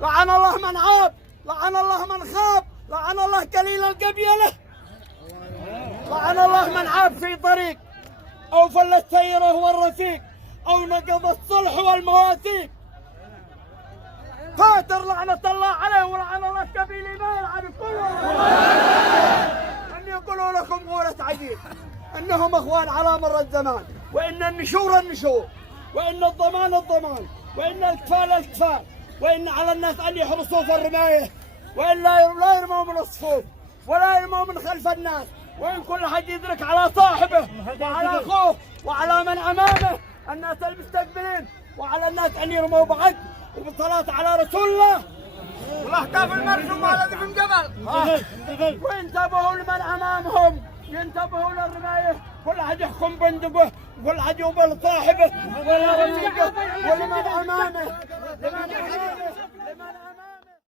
لعن الله من عاب، لعن الله من خاب، لعن الله قليل القبيلة، لعن الله من عاب في طريق أو فلت سيره والرفيق أو نقض الصلح والمواثيق. فاتر لعنة الله عليه ولعن الله القبيلة ما يلعن كله. أن يقولوا لكم غولة عجيب أنهم أخوان على مر الزمان، وإن النشور النشور، وإن الضمان الضمان، وإن الكفال الكفال، وإن على الناس أن يحرصوا في الرماية، وإن لا يرموا من الصفوف ولا يرموا من خلف الناس، وإن كل حد يدرك على صاحبه وعلى أخوه وعلى من أمامه الناس المستقبلين، وعلى الناس أن يرموا بعد وبالصلاة على رسول الله والأهداف المرسومة الذي في الجبل. وينتبهوا لمن أمامهم، ينتبهوا للرماية، كل أحد يحكم بندقه، كل أحد يقبل صاحبه ولا رفيقه ولمن أمامه.